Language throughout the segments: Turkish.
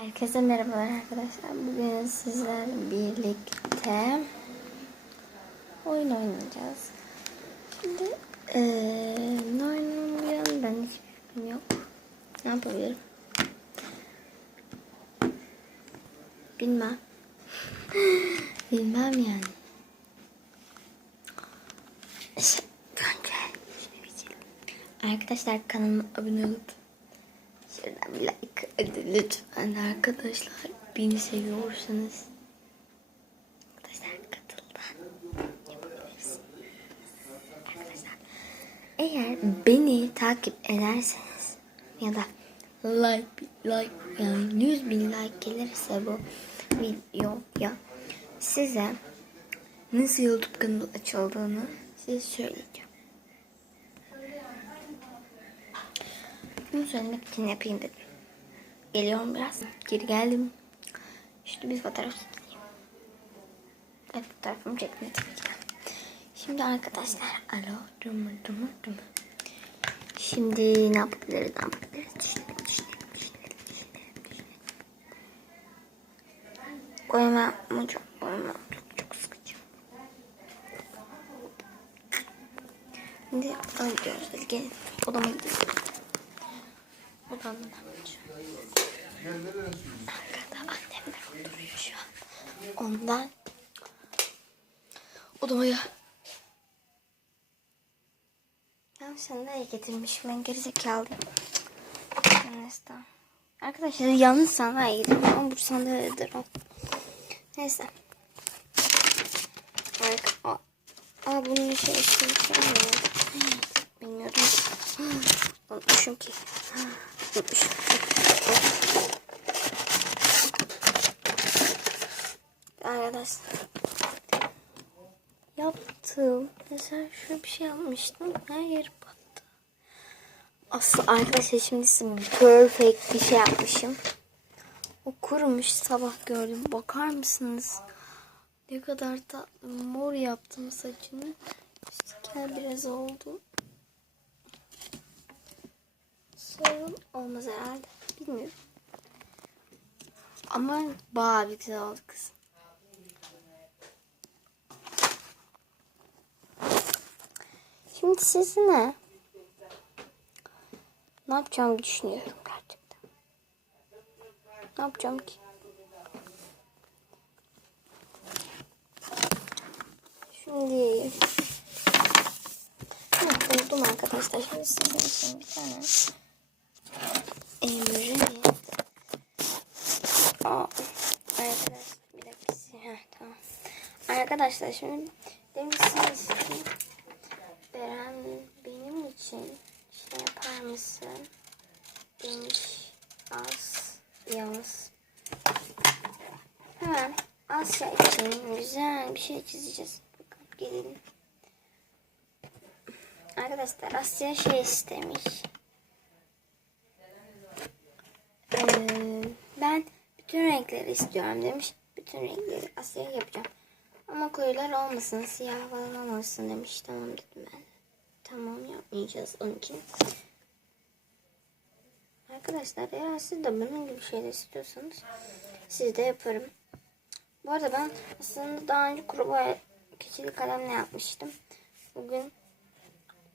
Herkese merhabalar arkadaşlar. Bugün sizlerle birlikte oyun oynayacağız. Şimdi eee ne oynayalım ben hiç fikrim yok. Ne yapabilirim? Bilmem. Bilmem yani. Şunu geçelim. Arkadaşlar kanalıma abone olup Şuradan bir like lütfen arkadaşlar. Beni seviyorsanız. Arkadaşlar katıldan. Arkadaşlar eğer beni takip ederseniz ya da like like yani 100 bin like gelirse bu videoya size nasıl YouTube kanalı açıldığını size söyleyeceğim. Bunu söylemek için yapayım dedim. Geliyorum biraz. Geri geldim. Şurada bir fotoğraf çekeyim. Evet fotoğrafımı çekmeye çalışacağım. Şimdi arkadaşlar. Alo. Dumur dumur dumur. Şimdi ne yapabiliriz? Ne yapabiliriz? Düşünelim, düşünelim, düşünelim, düşünelim, düşünelim. Boyama yapmayacağım. Boyama çok, çok sıkıcı. Şimdi odama gidiyoruz. Gelin. Odama gidiyoruz. Odamda ne yapacağım? Arkada annemler oturuyor şu an. Ondan odama ya. Ya sen nereye getirmişim ben gerizekalıyım. Neyse tamam. Arkadaşlar yalnız sandalye gidiyorum ama bu sandalyedir o. Neyse. Bak, aa, aa bunun şey işte Bilmiyorum. Unutmuşum ki. Arkadaşlar. Yaptım. Mesela şöyle bir şey yapmıştım. Her yer battı. Aslında arkadaşlar şimdi size perfect bir şey yapmışım. O kurumuş sabah gördüm. Bakar mısınız? Ne kadar da mor yaptım saçını. Üstüne biraz oldu. Sorun olmaz herhalde. Bilmiyorum. Ama bayağı bir güzel oldu kız. Şimdi sizinle ne yapacağımı düşünüyorum gerçekten. Ne yapacağım ki? Şimdi Evet, buldum arkadaşlar. Şimdi için bir tane Emre Aa, arkadaşlar bir dakika. Heh, tamam. Arkadaşlar şimdi demişsiniz ki Beren benim için şey yapar mısın? Demiş az yaz. Hemen Asya için güzel bir şey çizeceğiz. Bakın gelin. Arkadaşlar Asya şey istemiş. Ee, ben bütün renkleri istiyorum demiş. Bütün renkleri Asya'ya yapacağım. Ama koyular olmasın, siyah falan olmasın demiş. Tamam dedim ben. Tamam yapmayacağız onun için. Arkadaşlar eğer siz de bunun gibi şeyler istiyorsanız siz de yaparım. Bu arada ben aslında daha önce kuru boya keçeli kalemle yapmıştım. Bugün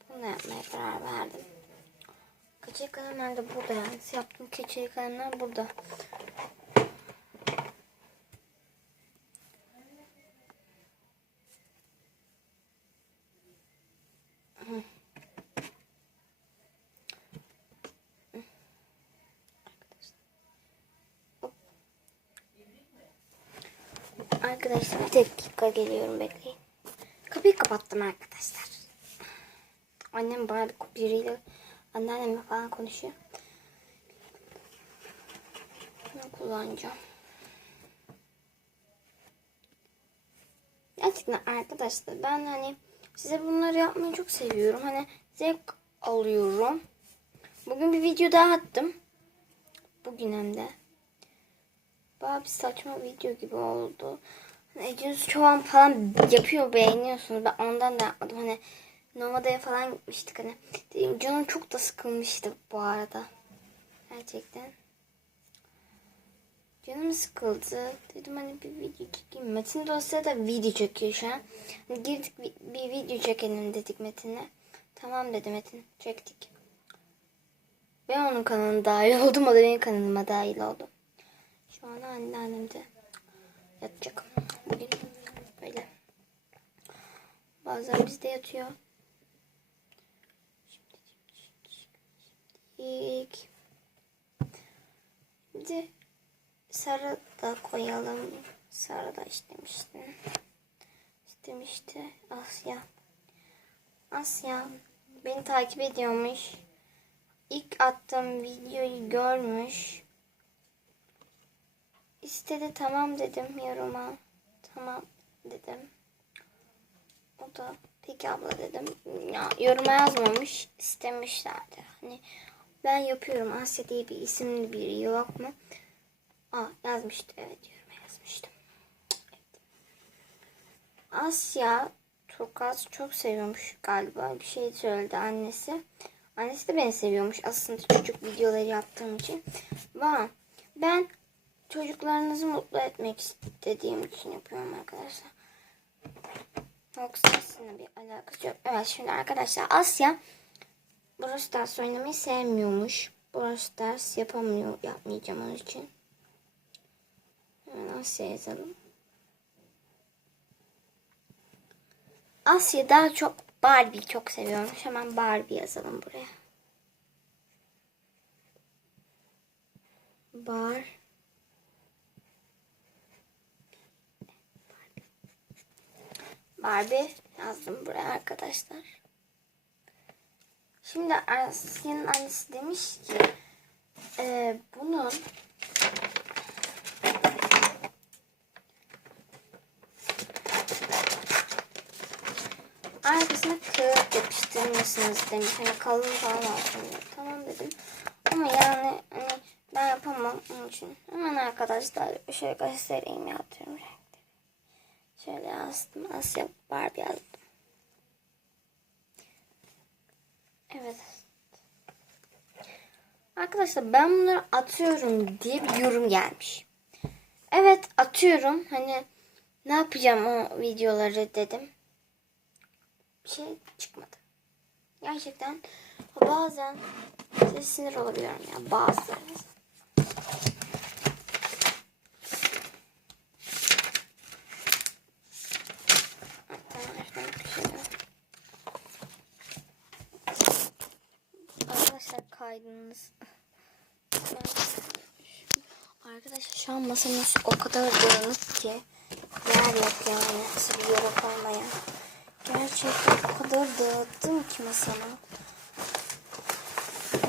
bunu yapmaya karar verdim. Keçeli kalemler de burada yani. Yaptığım keçeli kalemler burada. Arkadaşlar bir dakika geliyorum bekleyin. Kapıyı kapattım arkadaşlar. Annem bana biriyle anneannemle falan konuşuyor. Bunu kullanacağım. Gerçekten arkadaşlar ben hani size bunları yapmayı çok seviyorum. Hani zevk alıyorum. Bugün bir video daha attım. Bugün hem de. Baya bir saçma video gibi oldu. Hani Ece Çoğan falan yapıyor beğeniyorsunuz. Ben ondan da yapmadım. Hani Nova'da falan gitmiştik hani. Dedim, canım çok da sıkılmıştı bu arada. Gerçekten. Canım sıkıldı. Dedim hani bir video çekeyim. Metin dosya da video çekiyor şu an. Hani girdik bir, bir video çekelim dedik Metin'le. Tamam dedi Metin. Çektik. Ben onun kanalına dahil oldum. O da benim kanalıma dahil oldu. Şu an anneannem de yatacak. Bugün böyle. Bazen bizde yatıyor. Şimdi, şimdi, şimdi, ilk. Şimdi sarı da koyalım. Sarı da istemişti. İstemişti Asya. Asya beni takip ediyormuş. İlk attığım videoyu görmüş. İstedi tamam dedim yoruma. Tamam dedim. O da peki abla dedim. Ya, yoruma yazmamış. istemişlerdi. Hani ben yapıyorum Asya diye bir isimli biri yok mu? Aa yazmıştı evet yoruma yazmıştım. Evet. Asya Turkuaz çok seviyormuş galiba. Bir şey söyledi annesi. Annesi de beni seviyormuş aslında çocuk videoları yaptığım için. Ve ben çocuklarınızı mutlu etmek istediğim için yapıyorum arkadaşlar. Yoksa sizinle bir alakası yok. Evet şimdi arkadaşlar Asya Brawl Stars oynamayı sevmiyormuş. Brawl Stars yapamıyor. Yapmayacağım onun için. Hemen Asya yazalım. Asya daha çok Barbie çok seviyormuş. Hemen Barbie yazalım buraya. Bar. Barbie yazdım buraya arkadaşlar. Şimdi Asya'nın annesi demiş ki e, bunun arkasına kağıt yapıştırmışsınız demiş. Hani kalın falan olsun diye. Tamam dedim. Ama yani hani ben yapamam onun için. Hemen arkadaşlar şöyle göstereyim yapıyorum. Şöyle yazdım. Asya Barbie yazdım. Evet. Arkadaşlar ben bunları atıyorum diye bir yorum gelmiş. Evet atıyorum. Hani ne yapacağım o videoları dedim. Bir şey çıkmadı. Gerçekten bazen size sinir olabiliyorum ya bazıları. Kaydınız. Arkadaşlar şu an masamız o kadar dağınık ki yer yok yani nasıl bir yere koymaya. Gerçekten o kadar dağıttım ki masamı.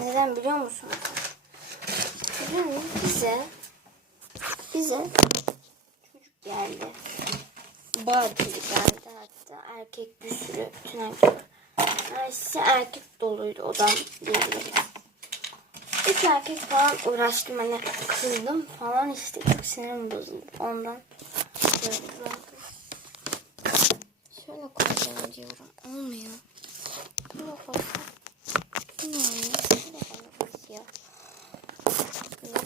Neden biliyor musunuz? Bugün bize bize çocuk geldi. Barbie geldi hatta erkek bir sürü bütün erkek. Neredeyse erkek doluydu odam diyebilirim. Üç erkek falan uğraştım hani kızdım falan işte çok sinirim bozuldu ondan. Böyle bıraktım. Şöyle koyacağım diyorum. Olmuyor. Da fazla. Bilmiyorum. Bu da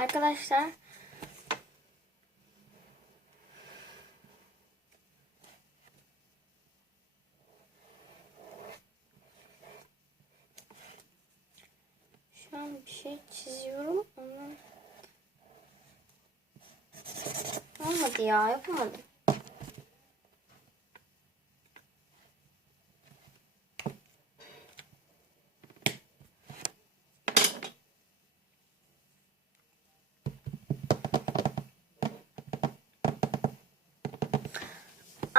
Arkadaşlar Şu an bir şey çiziyorum. Ondan... Olmadı ya yapamadım.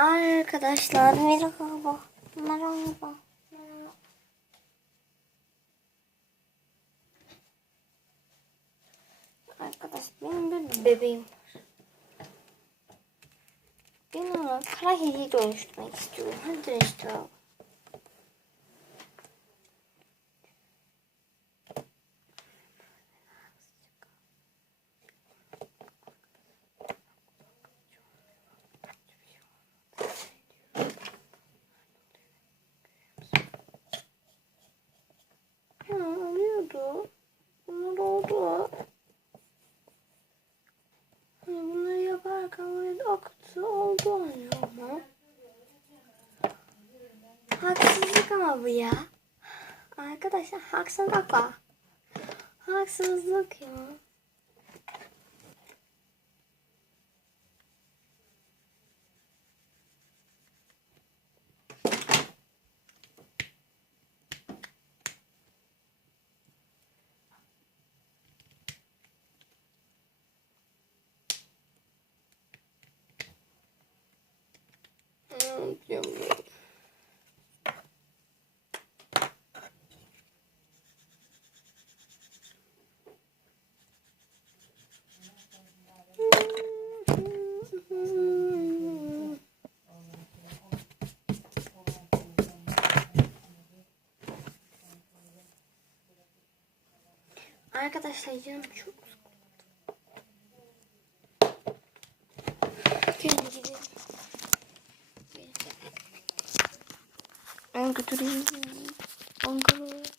Arkadaşlar merhaba. Merhaba. Arkadaş benim bir bebeğim var. Ben onu kara kediye dönüştürmek istiyorum. Hadi dönüştürelim. Ha, oluyordu. Bunlar oldu. Hani bunları yaparken böyle aktı oldu oluyor ama. Bu ya. Arkadaşlar haksızlık var. Haksızlık ya. Yapıyorum? Arkadaşlar canım çok. Gelin gidelim. Ben götüreyim. Ankara.